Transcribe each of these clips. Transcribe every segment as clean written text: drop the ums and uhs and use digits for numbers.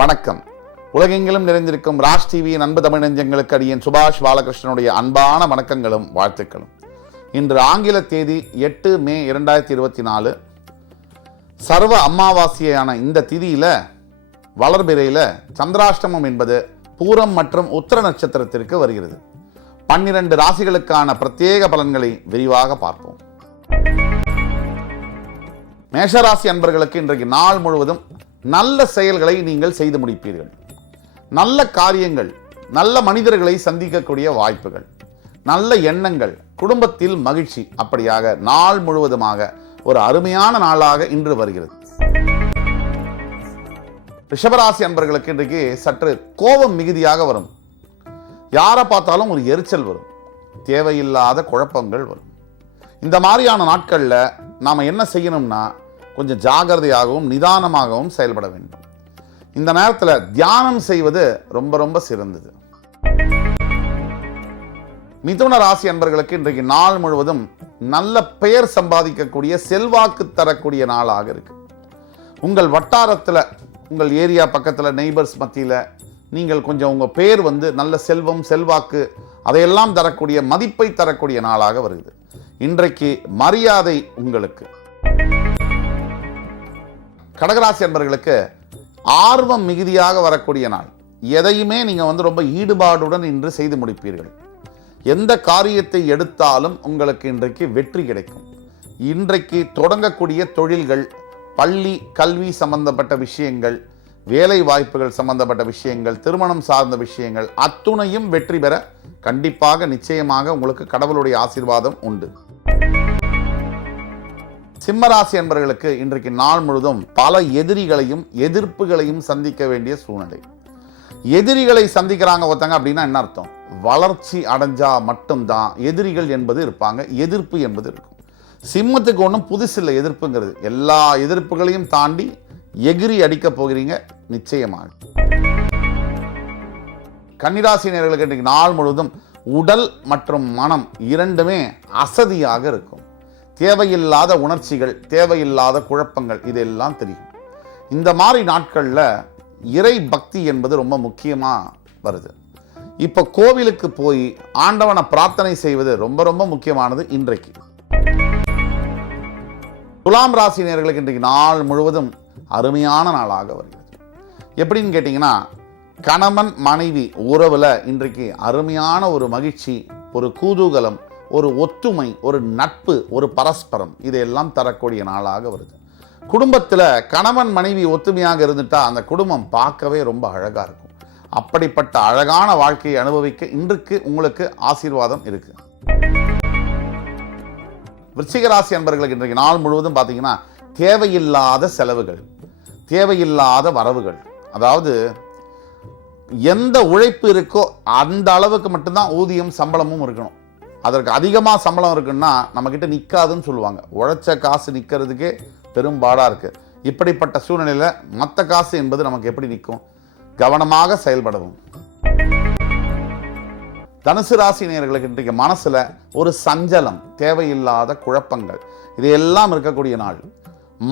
வணக்கம். உலகெங்கிலும் நிறைந்திருக்கும் ராஜ் டிவியின் அன்பு தமிழ் நெஞ்சங்களுக்கு அடியேன் சுபாஷ் பாலகிருஷ்ணனுடைய அன்பான வணக்கங்களும் வாழ்த்துக்களும். இன்று ஆங்கில தேதி 8 மே 2024. சர்வ அமாவாசையான இந்த திதியில் வளர்பிறையில் சந்திராஷ்டமம் என்பது பூரம் மற்றும் உத்திர நட்சத்திரத்திற்கு வருகிறது. 12 ராசிகளுக்கான பிரத்யேக பலன்களை விரிவாக பார்ப்போம். மேஷராசி அன்பர்களுக்கு இன்றைக்கு நாள் முழுவதும் நல்ல செயல்களை நீங்கள் செய்து முடிப்பீர்கள். நல்ல காரியங்கள், நல்ல மனிதர்களை சந்திக்கக்கூடிய வாய்ப்புகள், நல்ல எண்ணங்கள், குடும்பத்தில் மகிழ்ச்சி, அப்படியாக நாள் முழுவதுமாக ஒரு அருமையான நாளாக இன்று வருகிறது. ரிஷபராசி அன்பர்களுக்கு இன்றைக்கு சற்று கோபம் மிகுதியாக வரும். யாரை பார்த்தாலும் ஒரு எரிச்சல் வரும், தேவையில்லாத குழப்பங்கள் வரும். இந்த மாதிரியான நாட்களில் நாம் என்ன செய்யணும்னா கொஞ்சம் ஜாகிரதையாகவும் நிதானமாகவும் செயல்பட வேண்டும். இந்த நேரத்தில் தியானம் செய்வது ரொம்ப சிறந்தது. மிதுன ராசி அன்பர்களுக்கு இன்றைக்கு நாள் முழுவதும் நல்ல பெயர் சம்பாதிக்கக்கூடிய செல்வாக்கு தரக்கூடிய நாளாக இருக்கு. உங்கள் வட்டாரத்தில், உங்கள் ஏரியா பக்கத்தில், நெய்பர்ஸ் மத்தியில் நீங்கள் கொஞ்சம் உங்கள் பேர் நல்ல செல்வம், செல்வாக்கு அதையெல்லாம் தரக்கூடிய, மதிப்பை தரக்கூடிய நாளாக வருகிறது. இன்றைக்கு மரியாதை உங்களுக்கு. கடகராசி அன்பர்களுக்கு ஆர்வம் மிகுதியாக வரக்கூடிய நாள். எதையுமே நீங்கள் ரொம்ப ஈடுபாடுடன் இன்று செய்து முடிப்பீர்கள். எந்த காரியத்தை எடுத்தாலும் உங்களுக்கு இன்றைக்கு வெற்றி கிடைக்கும். இன்றைக்கு தொடங்கக்கூடிய தொழில்கள், பள்ளி கல்வி சம்பந்தப்பட்ட விஷயங்கள், வேலை வாய்ப்புகள் சம்பந்தப்பட்ட விஷயங்கள், திருமணம் சார்ந்த விஷயங்கள் அத்துணையும் வெற்றி பெற கண்டிப்பாக நிச்சயமாக உங்களுக்கு கடவுளுடைய ஆசீர்வாதம் உண்டு. சிம்மராசி என்பவர்களுக்கு இன்றைக்கு நாள் முழுதும் பல எதிரிகளையும் எதிர்ப்புகளையும் சந்திக்க வேண்டிய சூழ்நிலை. எதிரிகளை சந்திக்கிறாங்க ஒருத்தங்க அப்படின்னா என்ன அர்த்தம்? வளர்ச்சி அடைஞ்சா மட்டும்தான் எதிரிகள் என்பது இருப்பாங்க, எதிர்ப்பு என்பது இருக்கும். சிம்மத்துக்கு ஒன்றும் புதுசில்லை எதிர்ப்புங்கிறது. எல்லா எதிர்ப்புகளையும் தாண்டி எகிரி அடிக்க போகிறீங்க நிச்சயமாக. கன்னிராசினியர்களுக்கு இன்றைக்கு நாள் முழுவதும் உடல் மற்றும் மனம் இரண்டுமே அசதியாக இருக்கும். தேவையில்லாத உணர்ச்சிகள், தேவையில்லாத குழப்பங்கள் இதெல்லாம் தெரியும். இந்த மாதிரி நாட்களில் இறை பக்தி என்பது ரொம்ப முக்கியமாக வருது. இப்போ கோவிலுக்கு போய் ஆண்டவனை பிரார்த்தனை செய்வது ரொம்ப முக்கியமானது இன்றைக்கு. துலாம் ராசினியர்களுக்கு இன்றைக்கு நாள் முழுவதும் அருமையான நாளாக வருகிறது. எப்படின்னு கேட்டிங்கன்னா, கணவன் மனைவி உறவில் இன்றைக்கு அருமையான ஒரு மகிழ்ச்சி, ஒரு குதூகலம், ஒரு ஒத்துமை, ஒரு நட்பு, ஒரு பரஸ்பரம் இதையெல்லாம் தரக்கூடிய நாளாக வருது. குடும்பத்தில் கணவன் மனைவி ஒத்துமையாக இருந்துட்டா அந்த குடும்பம் பார்க்கவே ரொம்ப அழகாக இருக்கும். அப்படிப்பட்ட அழகான வாழ்க்கையை அனுபவிக்க இன்றைக்கு உங்களுக்கு ஆசீர்வாதம் இருக்கு. விருச்சிக ராசி அன்பர்களுக்கு இன்றைக்கு நாள் முழுவதும் பார்த்தீங்கன்னா தேவையில்லாத செலவுகள், தேவையில்லாத வரவுகள், அதாவது எந்த உழைப்பு இருக்கோ அந்த அளவுக்கு மட்டும்தான் ஊதியம் சம்பளமும் இருக்கணும். அதற்கு அதிகமாக சம்பளம் இருக்குன்னா நம்மக்கிட்ட நிற்காதுன்னு சொல்லுவாங்க. உழைச்ச காசு நிற்கிறதுக்கே பெரும்பாடாக இருக்குது. இப்படிப்பட்ட சூழ்நிலையில் மற்ற காசு என்பது நமக்கு எப்படி நிற்கும்? கவனமாக செயல்படவும். தனுசு ராசி நேயர்களுக்கு இன்றைக்கு மனசில் ஒரு சஞ்சலம், தேவையில்லாத குழப்பங்கள் இதையெல்லாம் இருக்கக்கூடிய நாள்.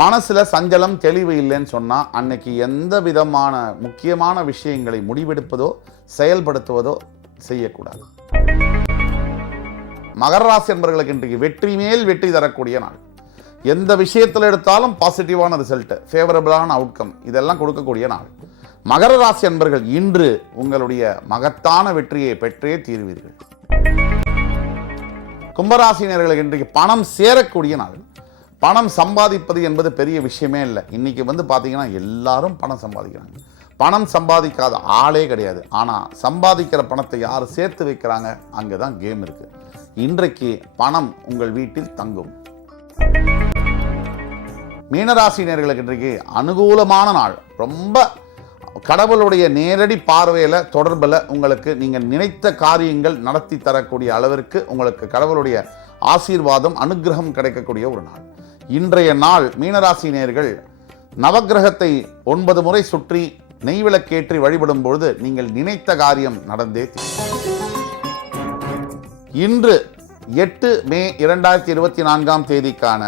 மனசில் சஞ்சலம், தெளிவு இல்லைன்னு சொன்னால் அன்னைக்கு எந்த விதமான முக்கியமான விஷயங்களை முடிவெடுப்பதோ செயல்படுத்துவதோ செய்யக்கூடாது. மகர ராசி என்பவர்களுக்கு இன்றைக்கு வெற்றி மேல் வெற்றி தரக்கூடிய நாள். எந்த விஷயத்தில் எடுத்தாலும் பாசிட்டிவான ரிசல்ட், ஃபேவரபிளான அவுட்கம் இதெல்லாம் கொடுக்கக்கூடிய நாள். மகர ராசி என்பவர்கள் இன்று உங்களுடைய மகத்தான வெற்றியை பெற்றே தீர்வீர்கள். கும்பராசினியர்களுக்கு இன்றைக்கு பணம் சேரக்கூடிய நாள். பணம் சம்பாதிப்பது என்பது பெரிய விஷயமே இல்லை. இன்னைக்கு பார்த்தீங்கன்னா எல்லாரும் பணம் சம்பாதிக்கிறாங்க. பணம் சம்பாதிக்காத ஆளே கிடையாது. ஆனால் சம்பாதிக்கிற பணத்தை யார் சேர்த்து வைக்கிறாங்க, அங்கே தான் கேம் இருக்கு. இன்றைக்கு பணம் உங்கள் வீட்டில் தங்கும். மீனராசினியர்களுக்கு இன்றைக்கு அனுகூலமான நாள். ரொம்ப கடவுளுடைய நேரடி பார்வையில், தொடர்பில் உங்களுக்கு நீங்கள் நினைத்த காரியங்கள் நடத்தி தரக்கூடிய அளவிற்கு உங்களுக்கு கடவுளுடைய ஆசீர்வாதம், அனுகிரகம் கிடைக்கக்கூடிய ஒரு நாள். இன்றைய நாள் மீனராசினியர்கள் நவக்கிரகத்தை 9 முறை சுற்றி நெய்விளக்கேற்றி வழிபடும் பொழுது நீங்கள் நினைத்த காரியம் நடந்தே தீரும். இன்று 8 மே 2024 தேதிக்கான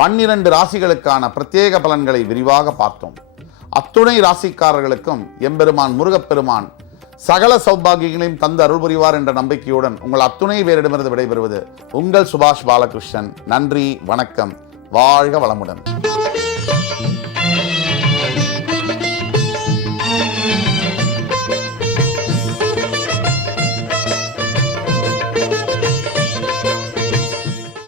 12 ராசிகளுக்கான பிரத்யேக பலன்களை விரிவாக பார்த்தோம். அத்துணை ராசிக்காரர்களுக்கும் எம்பெருமான் முருகப்பெருமான் சகல சௌபாகியங்களையும் தந்து அருள் புரிவார் என்ற நம்பிக்கையுடன் உங்கள் அத்துணை பேரிடமிருந்து விடைபெறுவது உங்கள் சுபாஷ் பாலகிருஷ்ணன். நன்றி, வணக்கம், வாழ்க வளமுடன்.